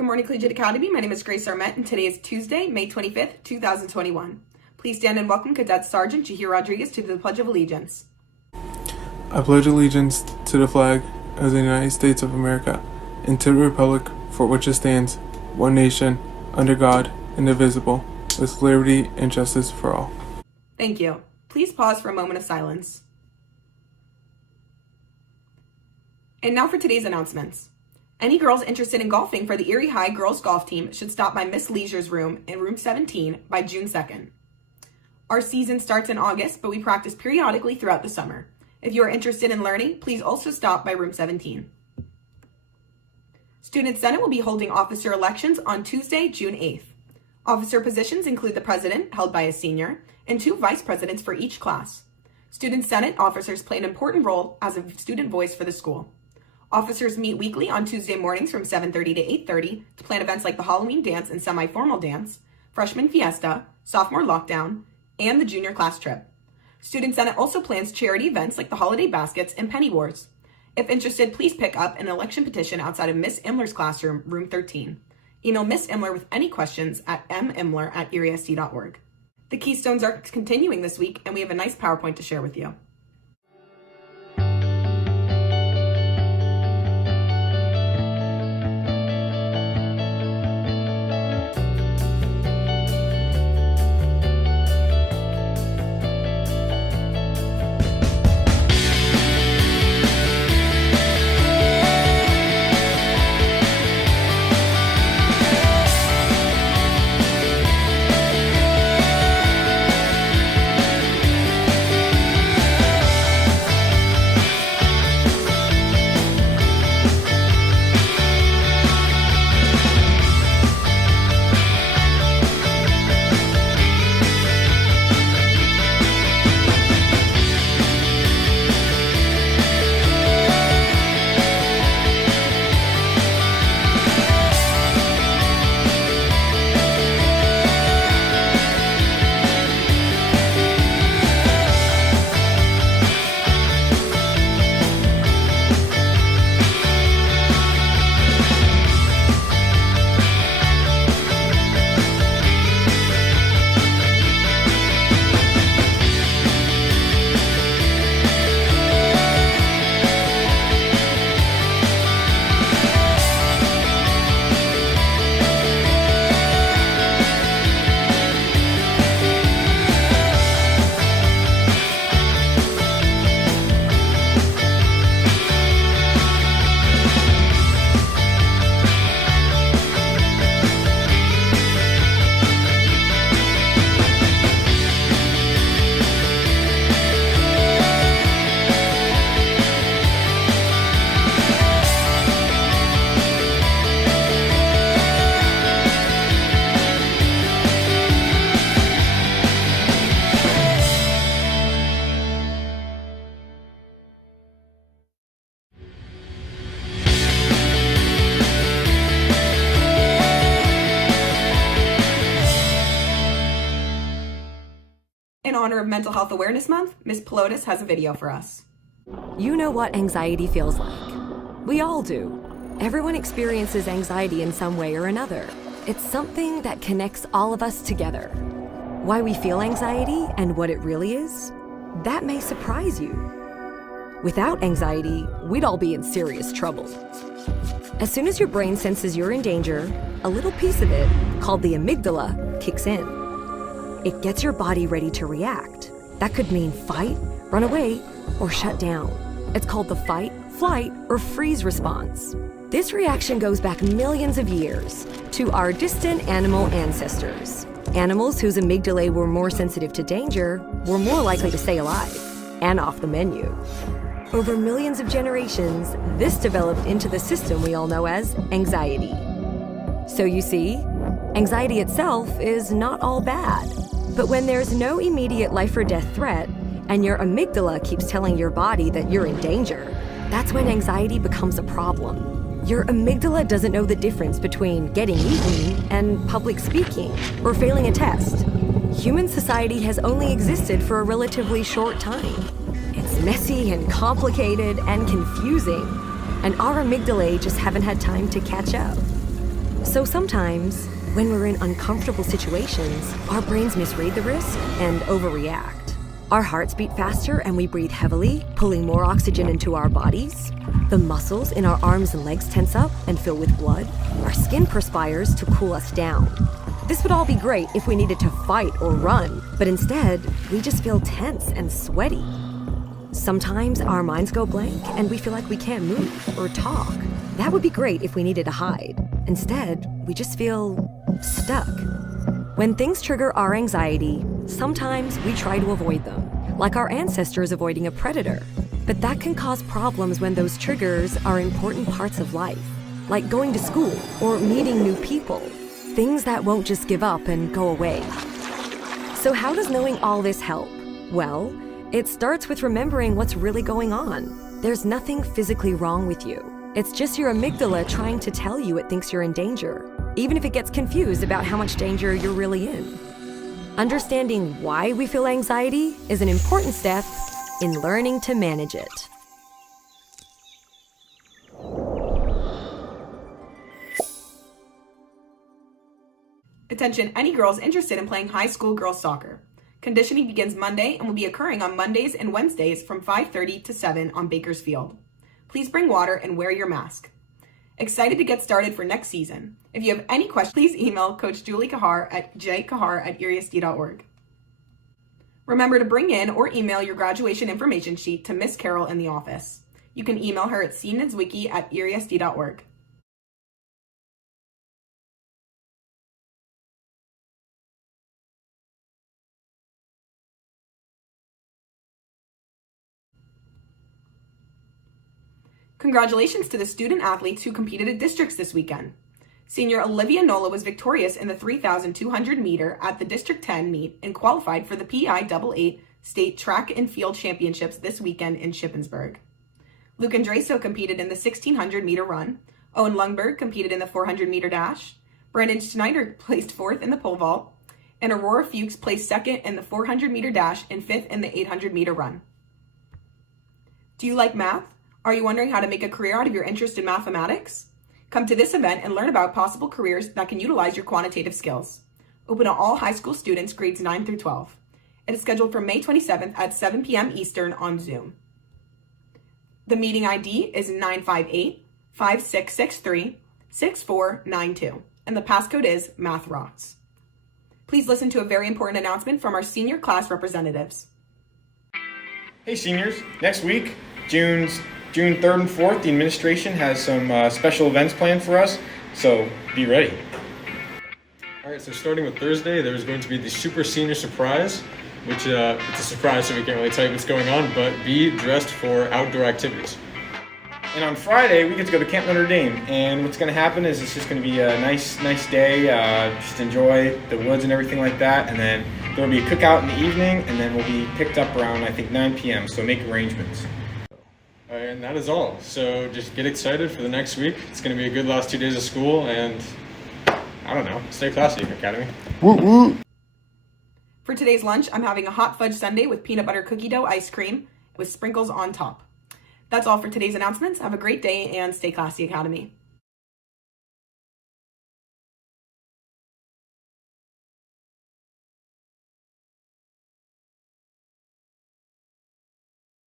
Good morning, Collegiate Academy. My name is Grace Armette, and today is Tuesday, May 25th, 2021. Please stand and welcome Cadet Sergeant Jahir Rodriguez to the Pledge of Allegiance. I pledge allegiance to the flag of the United States of America and to the republic for which it stands, one nation, under God, indivisible, with liberty and justice for all. Thank you. Please pause for a moment of silence. And now for today's announcements. Any girls interested in golfing for the Erie High girls golf team should stop by Miss Leisure's room in room 17 by June 2nd. Our season starts in August, but we practice periodically throughout the summer. If you are interested in learning, please also stop by room 17. Student Senate will be holding officer elections on Tuesday, June 8th. Officer positions include the president, held by a senior, and 2 vice presidents for each class. Student Senate officers play an important role as a student voice for the school. Officers meet weekly on Tuesday mornings from 7:30 to 8:30 to plan events like the Halloween dance and semi-formal dance, freshman fiesta, sophomore lockdown, and the junior class trip. Student Senate also plans charity events like the holiday baskets and penny wars. If interested, please pick up an election petition outside of Miss Imler's classroom, room 13. Email Miss Imler with any questions at mmler@eriesd.org. The Keystones are continuing this week, and we have a nice PowerPoint to share with you. In honor of Mental Health Awareness Month, Ms. Pelotis has a video for us. You know what anxiety feels like. We all do. Everyone experiences anxiety in some way or another. It's something that connects all of us together. Why we feel anxiety and what it really is, that may surprise you. Without anxiety, we'd all be in serious trouble. As soon as your brain senses you're in danger, a little piece of it, called the amygdala, kicks in. It gets your body ready to react. That could mean fight, run away, or shut down. It's called the fight, flight, or freeze response. This reaction goes back millions of years to our distant animal ancestors. Animals whose amygdalae were more sensitive to danger were more likely to stay alive and off the menu. Over millions of generations, this developed into the system we all know as anxiety. So you see, anxiety itself is not all bad. But when there's no immediate life or death threat, and your amygdala keeps telling your body that you're in danger, that's when anxiety becomes a problem. Your amygdala doesn't know the difference between getting eaten and public speaking or failing a test. Human society has only existed for a relatively short time. It's messy and complicated and confusing, and our amygdalae just haven't had time to catch up. So sometimes, when we're in uncomfortable situations, our brains misread the risk and overreact. Our hearts beat faster and we breathe heavily, pulling more oxygen into our bodies. The muscles in our arms and legs tense up and fill with blood. Our skin perspires to cool us down. This would all be great if we needed to fight or run, but instead, we just feel tense and sweaty. Sometimes our minds go blank and we feel like we can't move or talk. That would be great if we needed to hide. Instead, we just feel stuck. When things trigger our anxiety, sometimes we try to avoid them, like our ancestors avoiding a predator. But that can cause problems when those triggers are important parts of life, like going to school or meeting new people, things that won't just give up and go away. So how does knowing all this help? Well, it starts with remembering what's really going on. There's nothing physically wrong with you. It's just your amygdala trying to tell you it thinks you're in danger, even if it gets confused about how much danger you're really in. Understanding why we feel anxiety is an important step in learning to manage it. Attention, any girls interested in playing high school girls soccer. Conditioning begins Monday and will be occurring on Mondays and Wednesdays from 5:30 to 7 on Bakers Field. Please bring water and wear your mask. Excited to get started for next season. If you have any questions, please email Coach Julie Kahar at jkahar@eriesd.org. Remember to bring in or email your graduation information sheet to Miss Carol in the office. You can email her at cnidzwicki@eriesd.org. Congratulations to the student athletes who competed at districts this weekend. Senior Olivia Nola was victorious in the 3,200 meter at the District 10 meet and qualified for the PI-88 State Track and Field Championships this weekend in Shippensburg. Luke Andreso competed in the 1,600 meter run. Owen Lungberg competed in the 400 meter dash. Brandon Schneider placed 4th in the pole vault. And Aurora Fuchs placed 2nd in the 400 meter dash and 5th in the 800 meter run. Do you like math? Are you wondering how to make a career out of your interest in mathematics? Come to this event and learn about possible careers that can utilize your quantitative skills. Open to all high school students grades 9 through 12. It is scheduled for May 27th at 7 p.m. Eastern on Zoom. The meeting ID is 958-5663-6492, and the passcode is MathRocks. Please listen to a very important announcement from our senior class representatives. Hey seniors, next week, June 3rd and 4th, the administration has some special events planned for us, so be ready. All right, so starting with Thursday, there's going to be the Super Senior Surprise, which it's a surprise, so we can't really tell you what's going on, but be dressed for outdoor activities. And on Friday, we get to go to Camp Notre Dame, and what's going to happen is it's just going to be a nice day, just enjoy the woods and everything like that, and then there will be a cookout in the evening, and then we'll be picked up around, I think, 9 p.m., so make arrangements. And that is all. So just get excited for the next week. It's going to be a good last 2 days of school, and I don't know, stay classy, Academy. Woo woo! For today's lunch, I'm having a hot fudge sundae with peanut butter cookie dough ice cream with sprinkles on top. That's all for today's announcements. Have a great day and stay classy, Academy.